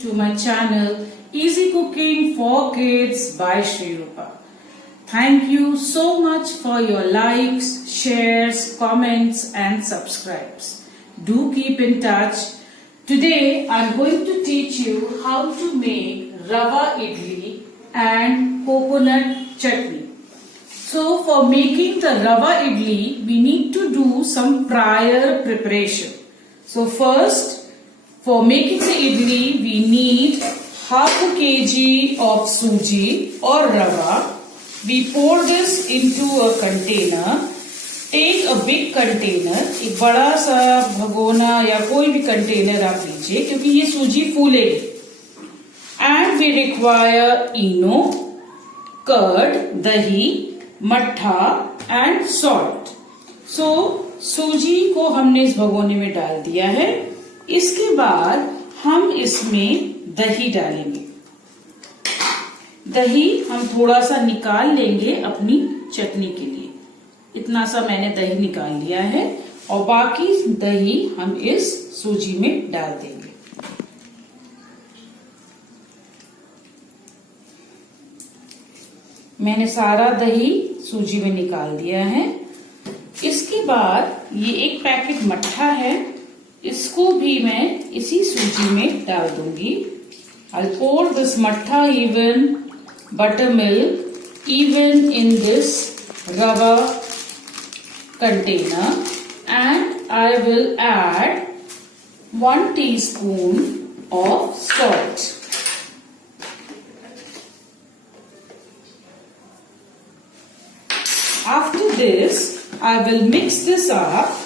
To my channel Easy Cooking for Kids by Shri Rupa. Thank you so much for your likes, shares, comments and subscribes. Do keep in touch. Today I'm going to teach you how to make rava idli and coconut chutney. So for making the rava idli we need to do some prior preparation. So first, for making the idli, we need half a kg of suji or rava. We pour this into a container. Take a big container, एक बड़ा सा भगोना या कोई भी container आप लीजिए क्योंकि ये सूजी फूलेगी. And we require ENO, curd, dahi, मट्ठा and salt. So सूजी को हमने इस भगोने में डाल दिया है. इसके बाद हम इसमें दही डालेंगे. दही हम थोड़ा सा निकाल लेंगे अपनी चटनी के लिए. इतना सा मैंने दही निकाल लिया है और बाकी दही हम इस सूजी में डाल देंगे. मैंने सारा दही सूजी में निकाल दिया है. इसके बाद ये एक पैकेट मट्ठा है, इसको भी मैं इसी सूजी में डाल दूंगी. I'll pour this mattha even buttermilk even in this rava container and I will add 1 teaspoon of salt. After this, I will mix this up.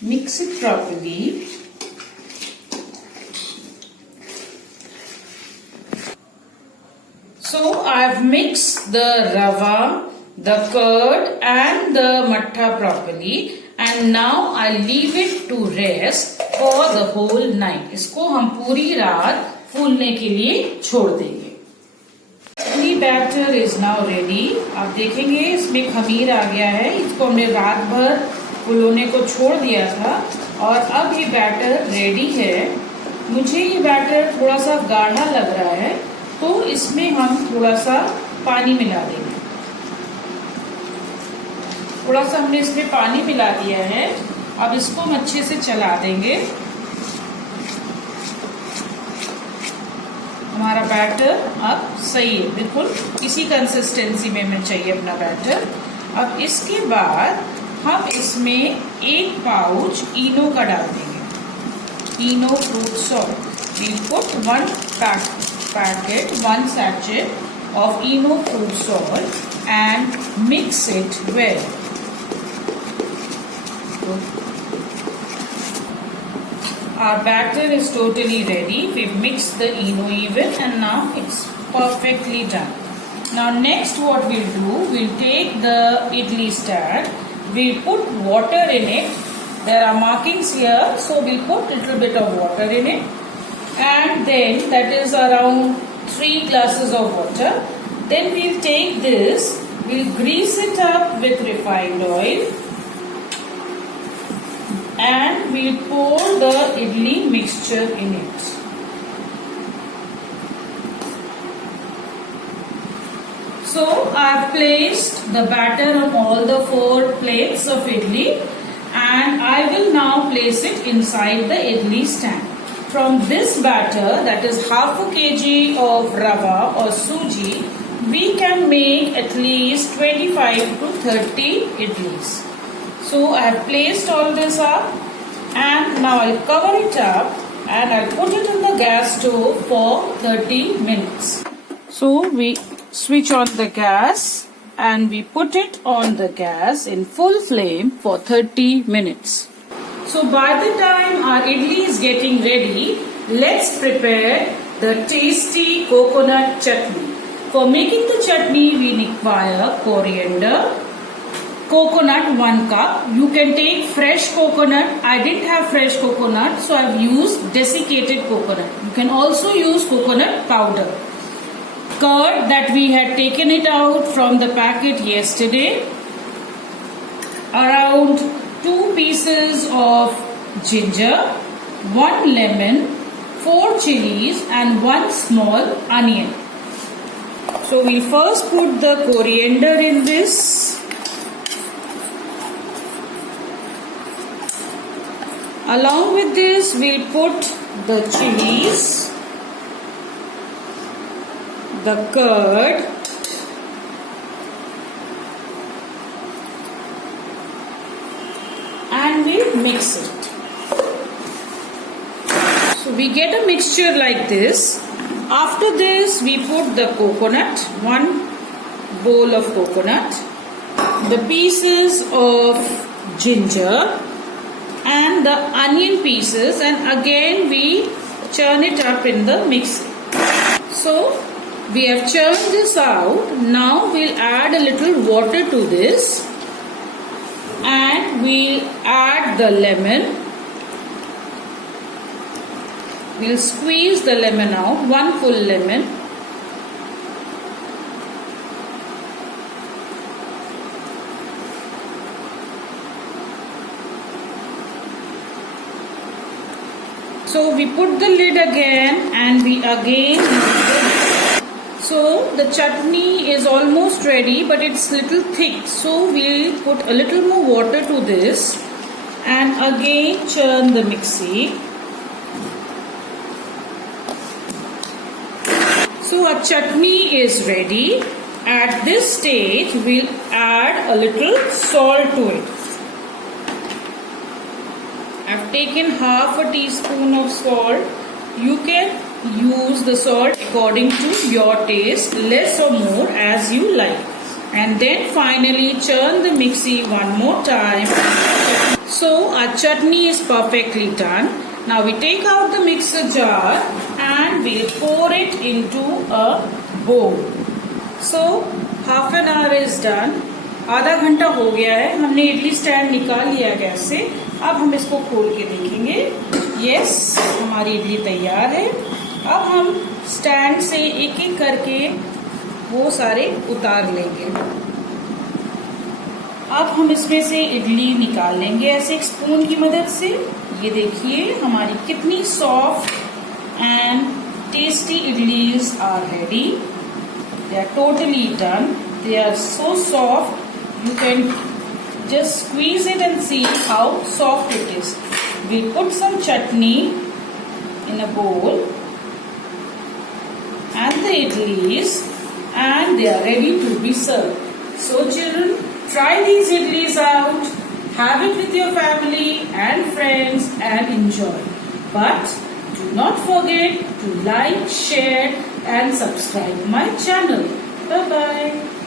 Mix it properly. So I've mixed the rava, the curd and the mattha properly and now I'll leave it to rest for the whole night. इसको हम पूरी रात फूलने के लिए छोड़ देंगे. The batter is now ready. आप देखेंगे इसमें खमीर आ गया है. इसको हमने रात भर फुलोने को छोड़ दिया था और अब ये बैटर रेडी है. मुझे ये बैटर थोड़ा सा गाढ़ा लग रहा है तो इसमें हम थोड़ा सा पानी मिला देंगे. थोड़ा सा हमने इसमें पानी मिला दिया है. अब इसको हम अच्छे से चला देंगे. हमारा बैटर अब सही है, बिल्कुल इसी कंसिस्टेंसी में हमें चाहिए अपना बैटर. अब इसके बाद हम इसमें 1 पाउच इनो का डाल देंगे. इनो fruit salt. We'll put 1 packet, 1 sachet of Eno fruit salt and mix it well. Our batter is totally ready. We've mixed the Eno even and now it's perfectly done. Now next what we'll do, we'll take the idli stand. We'll put water in it. There are markings here, so we'll put little bit of water in it. And then that is around 3 glasses of water. Then we'll take this, we'll grease it up with refined oil. And we'll pour the idli mixture in it. So I've placed the batter on all the 4 plates of idli and I will now place it inside the idli stand. From this batter, that is half a kg of rava or suji, we can make at least 25 to 30 idlis. So I have placed all this up and now I'll cover it up and I'll put it on the gas stove for 30 minutes. So we switch on the gas and we put it on the gas in full flame for 30 minutes. So by the time our idli is getting ready, let's prepare the tasty coconut chutney. For making the chutney, we require coriander, coconut 1 cup. You can take fresh coconut. I didn't have fresh coconut, so I've used desiccated coconut. You can also use coconut powder. Curd that we had taken it out from the packet yesterday. Around 2 pieces of ginger, 1 lemon, 4 chilies and 1 small onion. So we'll first put the coriander in this. Along with this, we'll put the chilies, the curd, and we'll mix it. So we get a mixture like this. After this, we put the coconut, 1 bowl of coconut, the pieces of ginger, and the onion pieces, and again we churn it up in the mixer. So we have churned this out. Now we'll add a little water to this, and we'll add the lemon. We'll squeeze the lemon out, 1 full lemon. So we put the lid again and we again. So the chutney is almost ready, but it's little thick. So we'll put a little more water to this and again churn the mixie. So our chutney is ready. At this stage, we'll add a little salt to it. I've taken half a teaspoon of salt. You can use the salt according to your taste, less or more as you like. And then finally churn the mixie one more time. So our chutney is perfectly done. Now we take out the mixer jar and we'll pour it into a bowl. So half an hour is done. आधा घंटा हो गया है. हमने idli stand निकाल लिया gas से. अब हम इसको खोल के देखेंगे. यस, हमारी इडली तैयार है. अब हम स्टैंड से एक एक करके वो सारे उतार लेंगे. अब हम इसमें से इडली निकाल लेंगे ऐसे एक स्पून की मदद से. ये देखिए हमारी कितनी soft and tasty idlis are ready. They are totally done. They are so soft. You can just squeeze it and see how soft it is. We'll put some chutney in a bowl and the idlis, and they are ready to be served. So children, try these idlis out. Have it with your family and friends and enjoy. But do not forget to like, share and subscribe my channel. Bye bye.